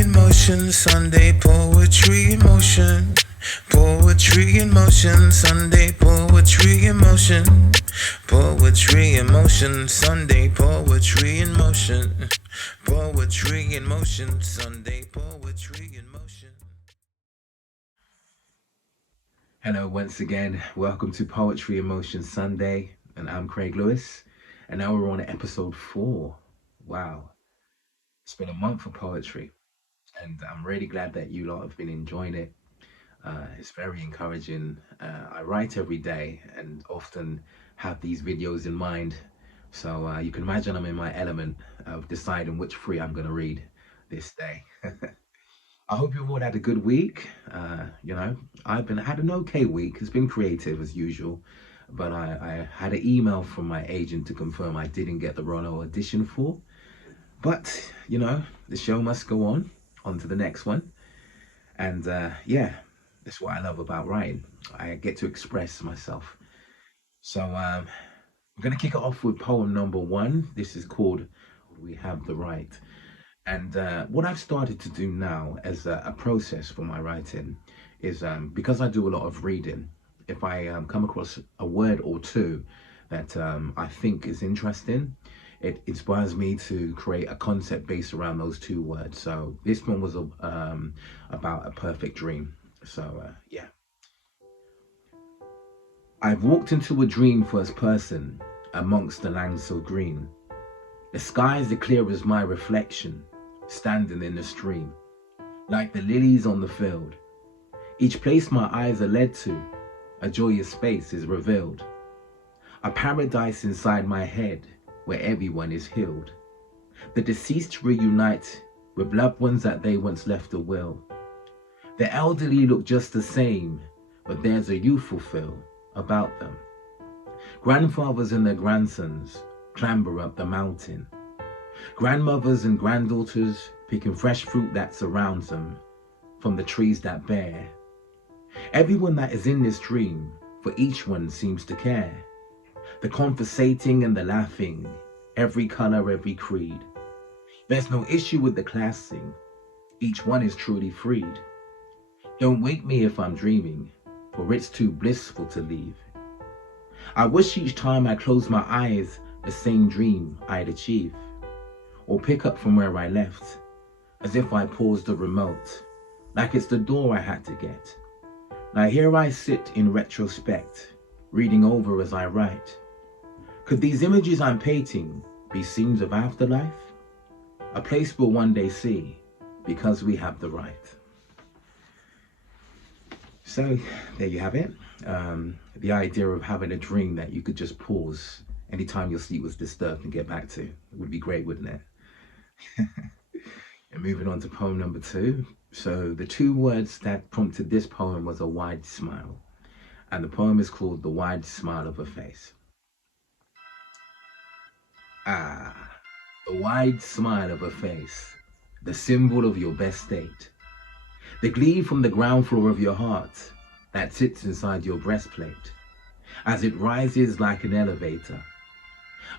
in motion, Sunday poetry in motion. Poetry in motion, Sunday poetry in motion. Poetry in motion, Sunday poetry in motion. Poetry in motion, Sunday poetry in motion. Hello, once again. Welcome to Poetry Emotion Sunday, and I'm Craig Lewis. And now we're on episode 4. Wow, it's been a month of poetry, and I'm really glad that you lot have been enjoying it. It's very encouraging. I write every day and often have these videos in mind. So you can imagine I'm in my element of deciding which 3 I'm going to read this day. I hope you've all had a good week. I've had an okay week. It's been creative as usual, but I had an email from my agent to confirm I didn't get the Rono audition for. But, the show must go on to the next one. And that's what I love about writing. I get to express myself. So I'm going to kick it off with poem number 1. This is called We Have the Right. And what I've started to do now as a process for my writing is because I do a lot of reading, if I come across a word or two that I think is interesting, it inspires me to create a concept based around those 2 words. So this one was about a perfect dream. So I've walked into a dream first person amongst the land so green. The skies are clear as my reflection, standing in the stream, like the lilies on the field. Each place my eyes are led to, a joyous space is revealed. A paradise inside my head, where everyone is healed. The deceased reunite with loved ones that they once left a will. The elderly look just the same, but there's a youthful feel about them. Grandfathers and their grandsons clamber up the mountain. Grandmothers and granddaughters picking fresh fruit that surrounds them from the trees that bear. Everyone that is in this dream, for each one seems to care. The conversating and the laughing, every color, every creed. There's no issue with the classing, each one is truly freed. Don't wake me if I'm dreaming, for it's too blissful to leave. I wish each time I close my eyes, the same dream I'd achieve, or pick up from where I left, as if I paused the remote, like it's the door I had to get. Now here I sit in retrospect, reading over as I write. Could these images I'm painting be scenes of afterlife? A place we'll one day see, because we have the right. So there you have it. The idea of having a dream that you could just pause anytime your sleep was disturbed and get back to. It would be great, wouldn't it? And moving on to poem number 2. So the 2 words that prompted this poem was a wide smile. And the poem is called The Wide Smile of a Face. The wide smile of a face, the symbol of your best state. The glee from the ground floor of your heart that sits inside your breastplate as it rises like an elevator.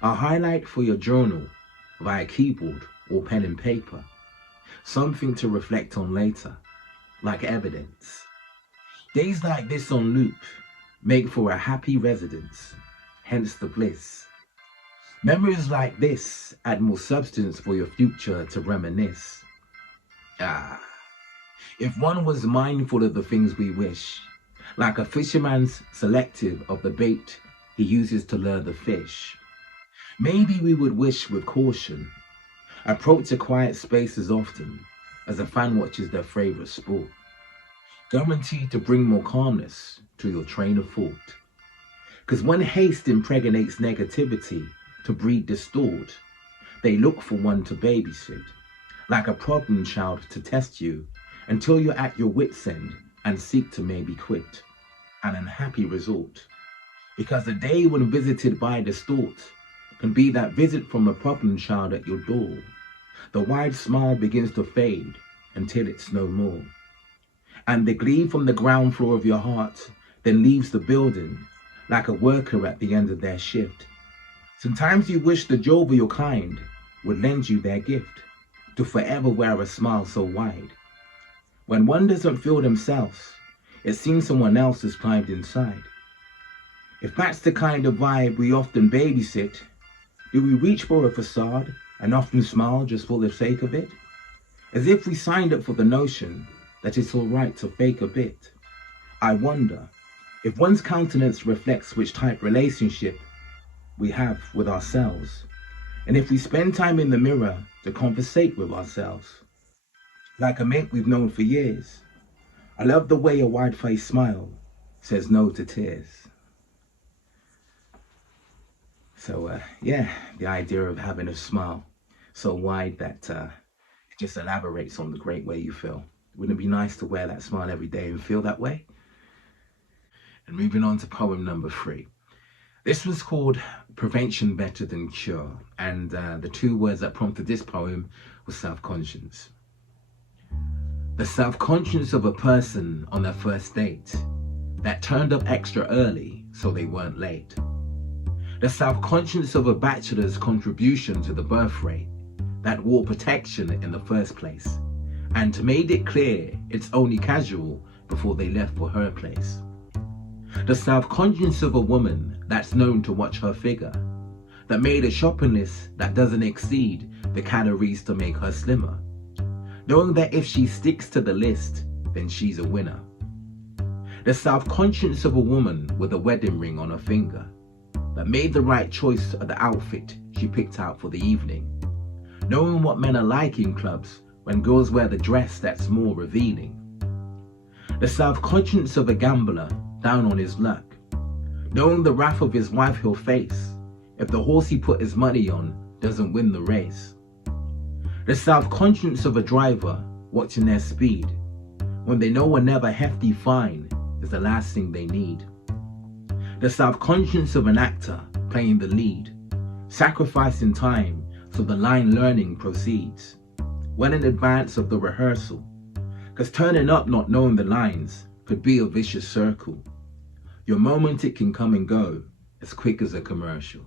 A highlight for your journal via keyboard or pen and paper. Something to reflect on later, like evidence. Days like this on loop make for a happy residence, hence the bliss. Memories like this add more substance for your future to reminisce. If one was mindful of the things we wish, like a fisherman's selective of the bait he uses to lure the fish, maybe we would wish with caution, approach a quiet space as often as a fan watches their favorite sport, guaranteed to bring more calmness to your train of thought. Because when haste impregnates negativity to breed distort, they look for one to babysit, like a problem child to test you until you're at your wit's end and seek to maybe quit, an unhappy resort. Because the day when visited by distort can be that visit from a problem child at your door. The wide smile begins to fade until it's no more. And the glee from the ground floor of your heart then leaves the building like a worker at the end of their shift. Sometimes you wish the jovial kind would lend you their gift to forever wear a smile so wide. When one doesn't feel themselves, it seems someone else has climbed inside. If that's the kind of vibe we often babysit, do we reach for a facade and often smile just for the sake of it? As if we signed up for the notion that it's alright to fake a bit. I wonder if one's countenance reflects which type relationship we have with ourselves, and if we spend time in the mirror to conversate with ourselves. Like a mate we've known for years, I love the way a wide-faced smile says no to tears. So yeah, the idea of having a smile so wide that it just elaborates on the great way you feel. Wouldn't it be nice to wear that smile every day and feel that way? And moving on to poem number 3. This was called Prevention Better Than Cure, and the 2 words that prompted this poem was self-conscience. The self-conscience of a person on their first date that turned up extra early so they weren't late. The self-conscience of a bachelor's contribution to the birth rate that wore protection in the first place and made it clear it's only casual before they left for her place. The self-conscience of a woman that's known to watch her figure, that made a shopping list that doesn't exceed the calories to make her slimmer, knowing that if she sticks to the list, then she's a winner. The self-conscience of a woman with a wedding ring on her finger, that made the right choice of the outfit she picked out for the evening, knowing what men are like in clubs when girls wear the dress that's more revealing. The self-conscience of a gambler down on his luck, knowing the wrath of his wife he'll face if the horse he put his money on doesn't win the race. The self-conscience of a driver watching their speed when they know another hefty fine is the last thing they need. The self-conscience of an actor playing the lead, sacrificing time so the line learning proceeds, well in advance of the rehearsal, cause turning up not knowing the lines could be a vicious circle. Your moment it can come and go as quick as a commercial.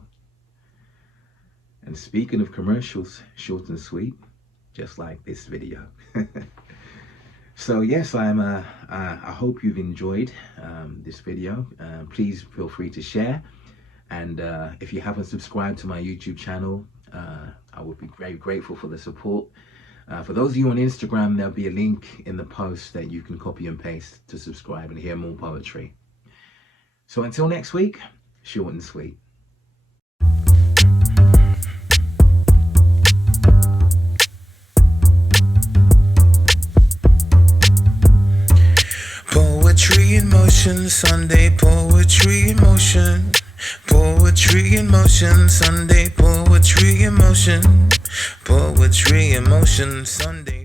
And speaking of commercials, short and sweet, just like this video. So yes, I hope you've enjoyed this video. Please feel free to share. And if you haven't subscribed to my YouTube channel, I would be very grateful for the support. For those of you on Instagram, there'll be a link in the post that you can copy and paste to subscribe and hear more poetry. So until next week, short and sweet. Poetry in motion, Sunday poetry in motion. Poetry in motion, Sunday poetry in motion. Poetry in motion, Sunday.